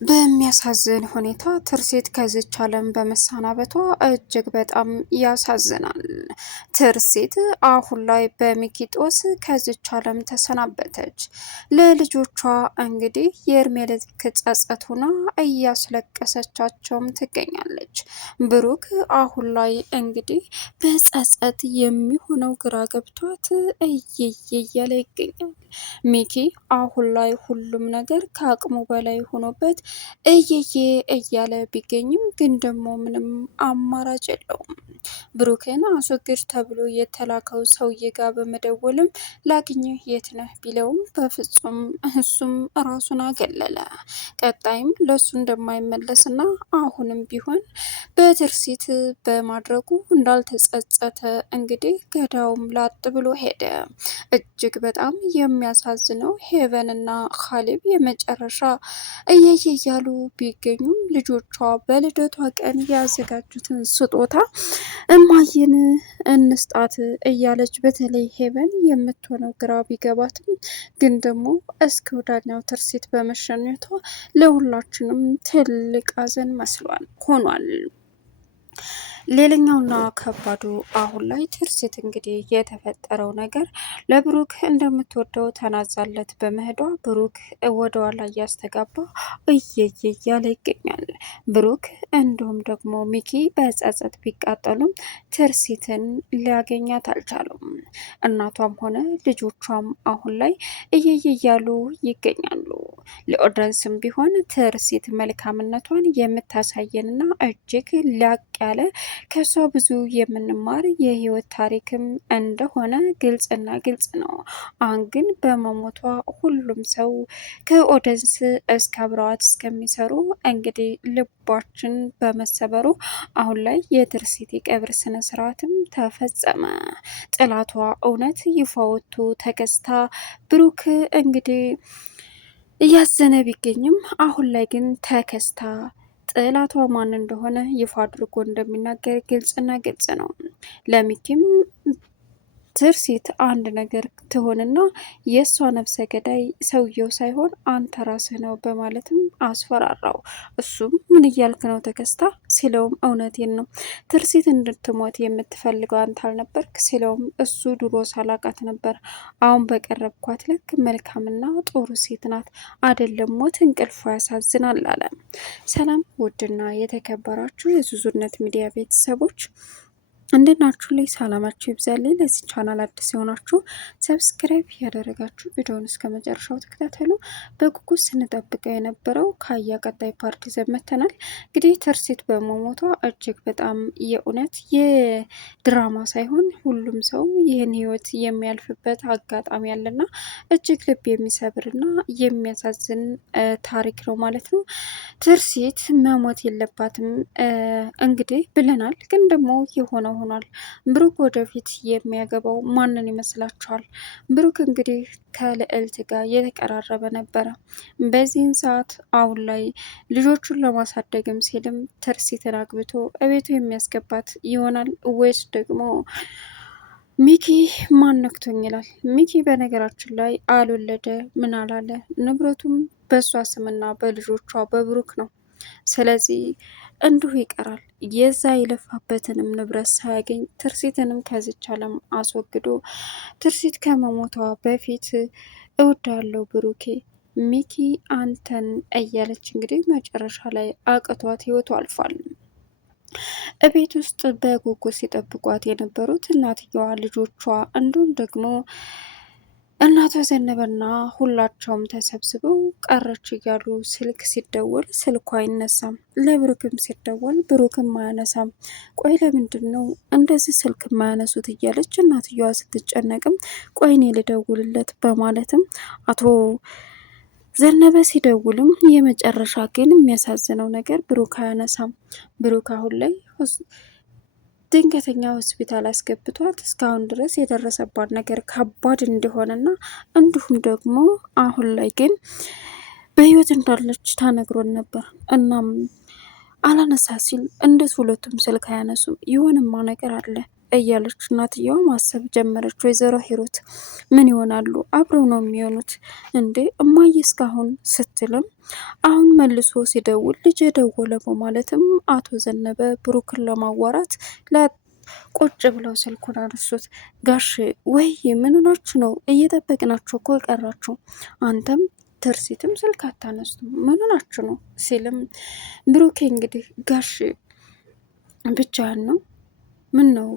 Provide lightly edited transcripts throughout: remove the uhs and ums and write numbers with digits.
በሚያሳዝን ሁኔታ ትርሲት ከዚች ዓለም በመሰናበቷ እጅግ በጣም ያሳዝናል። ትርሲት አሁን ላይ በሚኪጦስ ከዚች ዓለም ተሰናበተች። ለልጆቿ እንግዲህ የእድሜ ልክ ጸጸት ሆና እያስለቀሰቻቸውም ትገኛለች። ብሩክ አሁን ላይ እንግዲህ በጸጸት የሚሆነው ግራ ገብቷት እየየ እያለ ይገኛል። ሚኪ አሁን ላይ ሁሉም ነገር ከአቅሙ በላይ ሆኖበት እየዬ እያለ ቢገኝም ግን ደግሞ ምንም አማራጭ የለውም። ብሩክን አስወግድ ተብሎ የተላከው ሰውዬ ጋር በመደወልም ላግኝህ የት ነህ ቢለውም በፍጹም እሱም ራሱን አገለለ። ቀጣይም ለሱ እንደማይመለስና አሁንም ቢሆን በትርሲት በማድረጉ እንዳልተጸጸተ እንግዲህ ገዳውም ላጥ ብሎ ሄደ። እጅግ በጣም የሚያሳዝነው ሄቨንና ካሌብ የመጨረሻ እየየ እያሉ ቢገኙም ልጆቿ በልደቷ ቀን ያዘጋጁትን ስጦታ እማዬን እንስጣት እያለች በተለይ ሄቨን የምትሆነው ግራ ቢገባትም ግን ደግሞ እስከ ወዳኛው ትርሲት በመሸኘቷ ለሁላችንም ትልቅ ሐዘን መስሏል ሆኗል። ሌላኛውና ከባዱ አሁን ላይ ትርሲት እንግዲህ የተፈጠረው ነገር ለብሩክ እንደምትወደው ተናዛለት በመሄዷ ብሩክ ወደኋላ እያስተጋባ እየየ እያለ ይገኛል። ብሩክ እንዲሁም ደግሞ ሚኪ በጸጸት ቢቃጠሉም ትርሲትን ሊያገኛት አልቻሉም። እናቷም ሆነ ልጆቿም አሁን ላይ እየየ እያሉ ይገኛሉ። ለኦዲየንስም ቢሆን ትርሲት መልካምነቷን የምታሳየንና እጅግ ላቅ ያለ ከሷ ብዙ የምንማር የህይወት ታሪክም እንደሆነ ግልጽና ግልጽ ነው። አሁን ግን በመሞቷ ሁሉም ሰው ከኦዲየንስ እስከ አብረዋት እስከሚሰሩ እንግዲህ ልባችን በመሰበሩ አሁን ላይ የትርሲት የቀብር ስነ ስርዓትም ተፈጸመ። ጥላቷ እውነት ይፋ ወጥቶ ተከስታ ብሩክ እንግዲህ እያዘነ ቢገኝም አሁን ላይ ግን ተከስታ ጥላቷ ማን እንደሆነ ይፋ አድርጎ እንደሚናገር ግልጽና ግልጽ ነው። ለሚኪም ትርሲት አንድ ነገር ትሆንና የእሷ ነፍሰ ገዳይ ሰውየው ሳይሆን አንተ ራስህ ነው በማለትም አስፈራራው። እሱም ምን እያልክ ነው ተከስታ ሲለውም እውነቴን ነው ትርሲት እንድትሞት የምትፈልገው አንተ አልነበርክ ሲለውም እሱ ድሮ ሳላቃት ነበር፣ አሁን በቀረብኳት ልክ መልካምና ጥሩ ሴት ናት፣ አይደለም ሞት እንቅልፏ ያሳዝናል አለ። ሰላም ውድና የተከበራችሁ የዙዙነት ሚዲያ ቤተሰቦች እንዴት ናችሁ? ላይ ሰላማችሁ ይብዛልኝ። ለዚህ ቻናል አዲስ የሆናችሁ ሰብስክራይብ ያደረጋችሁ ቪዲዮውን እስከ መጨረሻው ተከታተሉ። በጉጉት ስንጠብቀው የነበረው ካያ ቀጣይ ፓርቲ ዘመተናል። እንግዲህ ትርሲት በመሞቷ እጅግ በጣም የእውነት የድራማ ሳይሆን ሁሉም ሰው ይህን ህይወት የሚያልፍበት አጋጣሚ ያለና እጅግ ልብ የሚሰብርና የሚያሳዝን ታሪክ ነው ማለት ነው። ትርሲት መሞት የለባትም እንግዲህ ብለናል፣ ግን ደግሞ የሆነው ሆኗል። ብሩክ ወደፊት የሚያገባው ማንን ይመስላችኋል? ብሩክ እንግዲህ ከልዕልት ጋር የተቀራረበ ነበረ። በዚህን ሰዓት አሁን ላይ ልጆቹን ለማሳደግም ሲልም ትርሲትን አግብቶ እቤቱ የሚያስገባት ይሆናል ወይስ ደግሞ ሚኪ ማን ነክቶኝ ይላል። ሚኪ በነገራችን ላይ አልወለደ ምን አላለ፣ ንብረቱም በእሷ ስምና በልጆቿ በብሩክ ነው። ስለዚህ እንዲሁ ይቀራል። የዛ የለፋበትንም ንብረት ሳያገኝ ትርሲትንም ከዚች ዓለም አስወግዶ ትርሲት ከመሞቷ በፊት እወዳለሁ ብሩኬ ሚኪ አንተን እያለች እንግዲህ መጨረሻ ላይ አቅቷት ህይወቱ አልፏል። እቤት ውስጥ በጉጉት ሲጠብቋት የነበሩት እናትየዋ፣ ልጆቿ እንዲሁም ደግሞ እናቷ ዘነበና ሁላቸውም ተሰብስበው ቀረች እያሉ ስልክ ሲደወል ስልኩ አይነሳም። ለብሩክም ሲደወል ብሩክም አያነሳም። ቆይ ለምንድን ነው እንደዚህ ስልክ የማያነሱት እያለች እናትየዋ ስትጨነቅም ቆይኔ ልደውልለት በማለትም አቶ ዘነበ ሲደውልም የመጨረሻ ግን የሚያሳዝነው ነገር ብሩክ አያነሳም። ብሩክ አሁን ላይ ድንገተኛ ሆስፒታል አስገብቷት እስካሁን ድረስ የደረሰባት ነገር ከባድ እንደሆነና እንዲሁም ደግሞ አሁን ላይ ግን በህይወት እንዳለች ተነግሮን ነበር። እናም አላነሳ ሲል እንዴት ሁለቱም ስልክ አያነሱም? ይሆንማ ነገር አለ እያለች እናትየዋ ማሰብ ጀመረች። ወይዘሮ ሂሩት ምን ይሆናሉ? አብረው ነው የሚሆኑት እንዴ እማዬ እስካሁን ስትልም አሁን መልሶ ሲደውል ልጅ የደወለ በማለትም አቶ ዘነበ ብሩክን ለማዋራት ቁጭ ብለው ስልኩን አነሱት። ጋሽ ወይ ምን ሆናችሁ ነው? እየጠበቅናችሁ እኮ ቀራችሁ። አንተም ትርሲትም ስልክ አታነሱም ምን ሆናችሁ ነው ሲልም ብሩኬ እንግዲህ ጋሽ ብቻህን ነው ምን ነው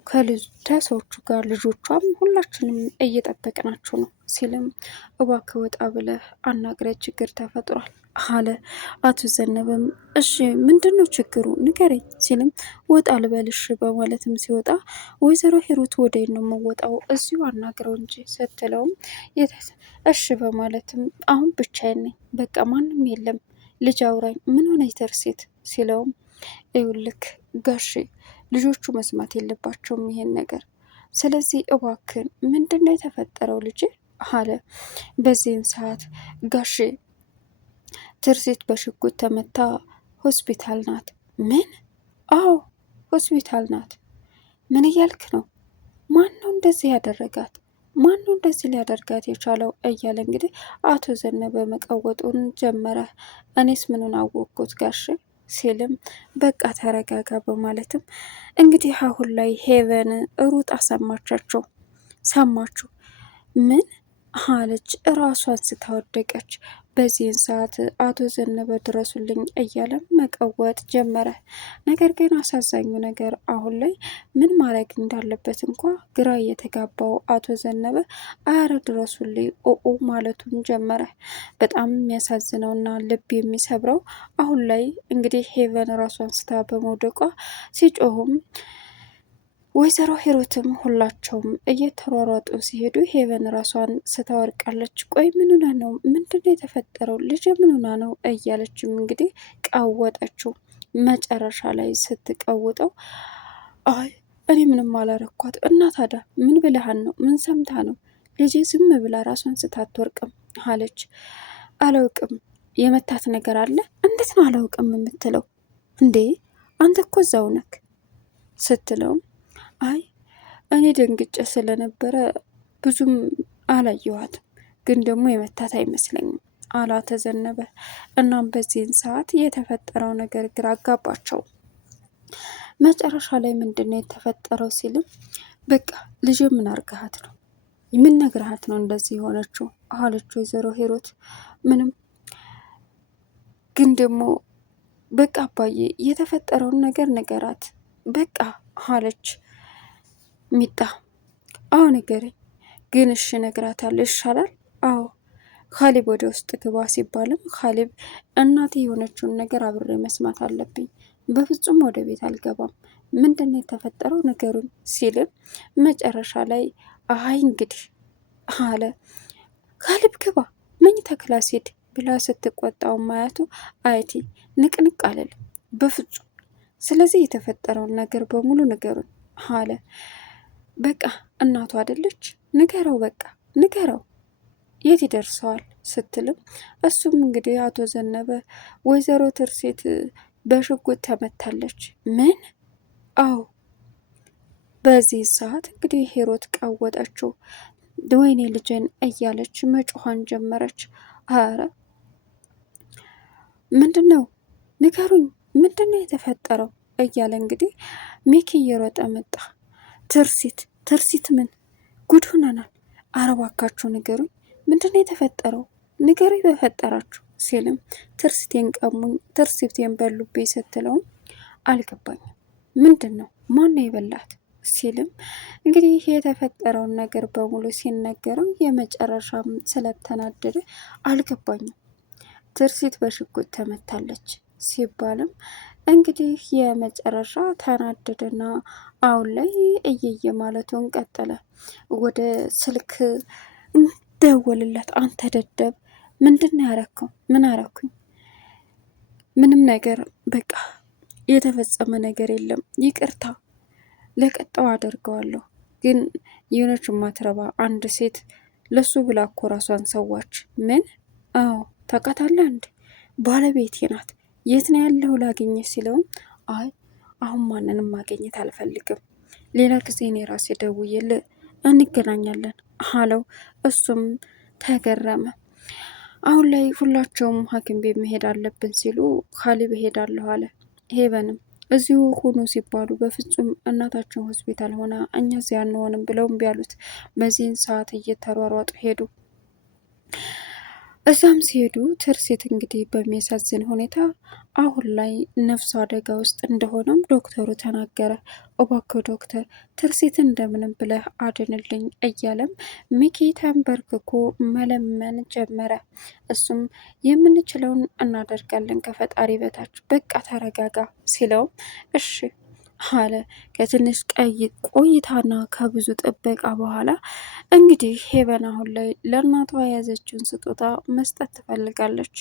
ከሰዎቹ ጋር ልጆቿም ሁላችንም እየጠበቅናችሁ ነው ሲልም እባክህ ወጣ ብለህ አናግረህ ችግር ተፈጥሯል አለ። አቶ ዘነበም እሺ ምንድን ነው ችግሩ ንገረኝ ሲልም ወጣ ልበልሽ በማለትም ሲወጣ ወይዘሮ ሂሩት ወደ ነው የምወጣው እዚሁ አናግረው እንጂ ስትለውም እሺ በማለትም አሁን ብቻዬን ነኝ በቃ ማንም የለም ልጅ አውራኝ ምን ሆነ ተርሴት ሲለውም ይኸውልህ ጋሼ ልጆቹ መስማት የለባቸውም ይሄን ነገር ስለዚህ እባክን ምንድን ነው የተፈጠረው ልጅ አለ። በዚህም ሰዓት ጋሼ ትርሲት በሽጉጥ ተመታ ሆስፒታል ናት። ምን? አዎ ሆስፒታል ናት። ምን እያልክ ነው? ማን ነው እንደዚህ ያደረጋት? ማን ነው እንደዚህ ሊያደርጋት የቻለው? እያለ እንግዲህ አቶ ዘነበ መቀወጡን ጀመረ። እኔስ ምኑን አወቅኩት ጋሼ ሲልም በቃ ተረጋጋ በማለትም እንግዲህ አሁን ላይ ሄቨን ሩጣ ሰማቻቸው። ሰማችሁ ምን አለች? እራሷን ስታወደቀች። በዚህን ሰዓት አቶ ዘነበ ድረሱልኝ እያለ መቀወጥ ጀመረ። ነገር ግን አሳዛኙ ነገር አሁን ላይ ምን ማድረግ እንዳለበት እንኳ ግራ የተጋባው አቶ ዘነበ አረ ድረሱልኝ ኦኦ ማለቱን ጀመረ። በጣም የሚያሳዝነውና ልብ የሚሰብረው አሁን ላይ እንግዲህ ሄቨን ራሷን ስታ በመውደቋ ሲጮሁም ወይዘሮ ሂሩትም ሁላቸውም እየተሯሯጡ ሲሄዱ ሄቨን ራሷን ስታወርቃለች። ቆይ ምንና ነው? ምንድነው የተፈጠረው? ልጅ ምንና ነው? እያለችም እንግዲህ ቀወጠችው። መጨረሻ ላይ ስትቀውጠው አይ እኔ ምንም አላረኳት እና ታዲያ ምን ብለሃን ነው? ምን ሰምታ ነው? ልጄ ዝም ብላ ራሷን ስታትወርቅም አለች። አላውቅም የመታት ነገር አለ። እንዴት ነው አላውቅም የምትለው እንዴ? አንተ እኮ እዛው ነክ ስትለውም አይ እኔ ደንግጬ ስለነበረ ብዙም አላየኋትም፣ ግን ደግሞ የመታት አይመስለኝም አላ ተዘነበ። እናም በዚህን ሰዓት የተፈጠረው ነገር ግራ አጋባቸው። መጨረሻ ላይ ምንድነው የተፈጠረው ሲልም በቃ ልጅ ምን አርገሃት ነው? ምን ነግረሃት ነው እንደዚህ የሆነችው አለች ወይዘሮ ሂሩት። ምንም ግን ደግሞ በቃ አባዬ የተፈጠረውን ነገር ንገራት በቃ አለች። ሚጣ አዎ ንገረኝ። ግን እሺ እነግራታለሁ ይሻላል። አዎ ካሊብ ወደ ውስጥ ግባ ሲባልም ካሊብ እናቴ የሆነችውን ነገር አብሬ መስማት አለብኝ፣ በፍጹም ወደ ቤት አልገባም፣ ምንድን ነው የተፈጠረው ነገሩን ሲልም መጨረሻ ላይ አይ እንግዲህ አለ። ካሊብ ግባ መኝታ ክላስ ሂድ ብላ ስትቆጣው ማያቱ አይቲ ንቅንቅ አለል በፍጹም፣ ስለዚህ የተፈጠረውን ነገር በሙሉ ንገሩን አለ። በቃ እናቱ አይደለች ንገረው፣ በቃ ንገረው የት ይደርሰዋል ስትልም እሱም እንግዲህ አቶ ዘነበ ወይዘሮ ትርሴት በሽጉጥ ተመታለች። ምን? አዎ። በዚህ ሰዓት እንግዲህ ሂሩት ቀወጠችው። ወይኔ ልጅን እያለች መጮኋን ጀመረች። አረ ምንድን ነው ንገሩኝ፣ ምንድን ነው የተፈጠረው እያለ እንግዲህ ሚኪ እየሮጠ መጣ። ትርሲት ምን ጉድ ሆነናል፣ አረባካችሁ ንገሩኝ፣ ምንድን ነው የተፈጠረው ንገሩ በፈጠራችሁ ሲልም ትርሲቴን ቀሙኝ፣ ትርሲቴን በሉብኝ ስትለውም አልገባኝም፣ ምንድን ነው ማነው የበላት ሲልም እንግዲህ የተፈጠረውን ነገር በሙሉ ሲነገረው የመጨረሻም ስለተናደደ አልገባኝም፣ ትርሲት በሽጉጥ ተመታለች ሲባልም እንግዲህ የመጨረሻ ተናደደና አሁን ላይ እየየ ማለቱን ቀጠለ። ወደ ስልክ ደወልለት። አንተ ደደብ ምንድን ነው ያረከው? ምን አረኩኝ? ምንም ነገር በቃ የተፈጸመ ነገር የለም፣ ይቅርታ ለቀጣው አደርገዋለሁ። ግን የሆነች ማትረባ አንድ ሴት ለሱ ብላ እኮ ራሷን ሰዋች። ምን? አዎ ታውቃታለህ እንዴ? ባለቤቴ ናት። የት ነው ያለው ላገኘ ሲለውም አይ አሁን ማንንም ማገኘት አልፈልግም፣ ሌላ ጊዜ እኔ ራሴ ደውዬልህ እንገናኛለን አለው። እሱም ተገረመ። አሁን ላይ ሁላቸውም ሐኪም ቤት መሄድ አለብን ሲሉ ካሌብ እሄዳለሁ አለ። ሄቨንም እዚሁ ሁኑ ሲባሉ በፍጹም እናታችን ሆስፒታል ሆና እኛ እዚያ አንሆንም ብለው እምቢ አሉት። በዚህን ሰዓት እየተሯሯጡ ሄዱ። እዛም ሲሄዱ ትርሲት እንግዲህ በሚያሳዝን ሁኔታ አሁን ላይ ነፍሱ አደጋ ውስጥ እንደሆነም ዶክተሩ ተናገረ። እባክህ ዶክተር ትርሲትን እንደምንም ብለህ አድንልኝ እያለም ሚኪ ተንበርክኮ መለመን ጀመረ። እሱም የምንችለውን እናደርጋለን ከፈጣሪ በታች በቃ ተረጋጋ ሲለውም እሺ አለ። ከትንሽ ቆይታና ከብዙ ጥበቃ በኋላ እንግዲህ ሄቨን አሁን ላይ ለእናቷ የያዘችውን ስጦታ መስጠት ትፈልጋለች።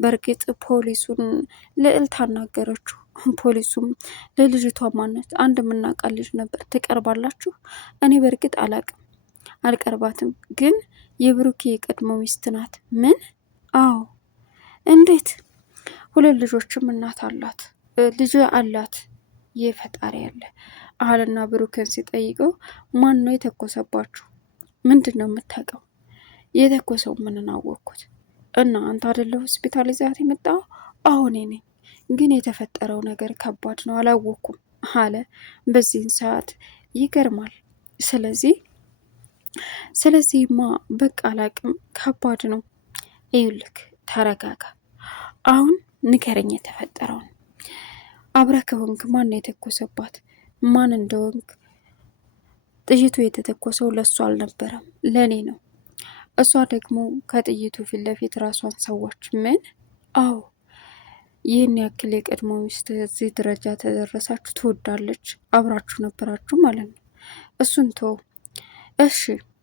በእርግጥ ፖሊሱን ልዕልት አናገረችው። ፖሊሱም ለልጅቷ ማነት አንድ የምናውቃት ልጅ ነበር፣ ትቀርባላችሁ? እኔ በእርግጥ አልቀርባትም፣ ግን የብሩኬ የቀድሞ ሚስት ናት። ምን? አዎ። እንዴት? 2 ልጆችም እናት አላት፣ ልጅ አላት። የፈጣሪ ያለ አህልና ብሩክን ሲጠይቀው ማን ነው የተኮሰባችሁ? ምንድን ነው የምታውቀው? የተኮሰው ምንን አወቅኩት? እና አንተ አይደለ ሆስፒታል ይዛት የመጣው? አሁን ነኝ፣ ግን የተፈጠረው ነገር ከባድ ነው፣ አላወቅኩም አለ። በዚህን ሰዓት ይገርማል። ስለዚህማ በቃ አላቅም፣ ከባድ ነው። ይኸውልህ ተረጋጋ፣ አሁን ንገረኝ የተፈጠረውን። አብረህ ከሆንክ ማን ነው የተኮሰባት? ማን እንደሆንክ። ጥይቱ የተተኮሰው ለእሱ አልነበረም ለእኔ ነው። እሷ ደግሞ ከጥይቱ ፊት ለፊት ራሷን ሰዋች። ምን? አዎ። ይህን ያክል የቀድሞ ሚስት እዚህ ደረጃ ተደረሳችሁ ትወዳለች፣ አብራችሁ ነበራችሁ ማለት ነው። እሱን ተው እሺ።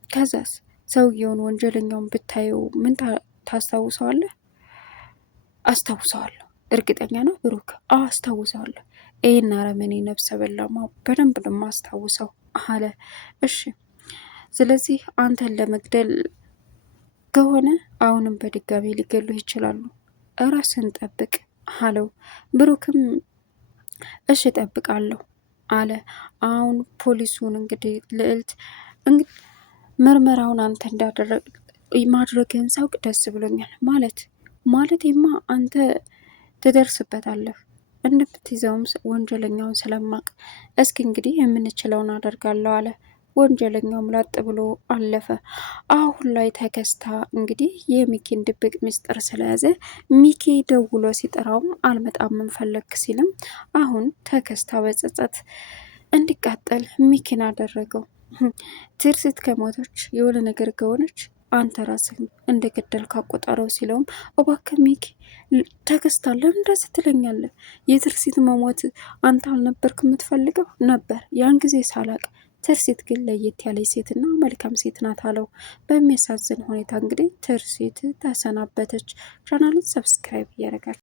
ከዛስ? ሰውየውን ወንጀለኛውን ብታየው ምን ታስታውሰዋለህ? አስታውሰዋለሁ። እርግጠኛ ነው ብሩክ? አስታውሰዋለሁ። ይህን አረመኔ ነብሰ በላማ በደንብ ነው የማስታውሰው አለ። እሺ፣ ስለዚህ አንተን ለመግደል ከሆነ አሁንም በድጋሚ ሊገሉህ ይችላሉ፣ እራስን ጠብቅ አለው። ብሩክም እሺ ጠብቃለሁ አለ። አሁን ፖሊሱን እንግዲህ ልዕልት ምርመራውን አንተ እንዳደረግ ማድረግህን ሳውቅ ደስ ብሎኛል። ማለቴማ አንተ ትደርስበታለህ እንደምትይዘውም ወንጀለኛውን ስለማቅ፣ እስኪ እንግዲህ የምንችለውን አደርጋለሁ አለ። ወንጀለኛውም ላጥ ብሎ አለፈ። አሁን ላይ ተከስታ እንግዲህ የሚኪን ድብቅ ምስጢር ስለያዘ ሚኪ ደውሎ ሲጠራውም አልመጣም ምን ፈለግ ሲልም አሁን ተከስታ በጸጸት እንዲቃጠል ሚኪን አደረገው። ትርሲት ከሞቶች የሆነ ነገር ከሆነች አንተ ራስህ እንደ ገደል ካቆጠረው ሲለውም እባክህ ሚኪ ተከስታ ለምን እንደዚህ ትለኛለህ? የትርሲት መሞት አንተ አልነበርክ የምትፈልገው? ነበር ያን ጊዜ ሳላቅ። ትርሲት ግን ለየት ያለች ሴትና መልካም ሴት ናት አለው። በሚያሳዝን ሁኔታ እንግዲህ ትርሲት ተሰናበተች። ቻናሉን ሰብስክራይብ እያደረጋችሁ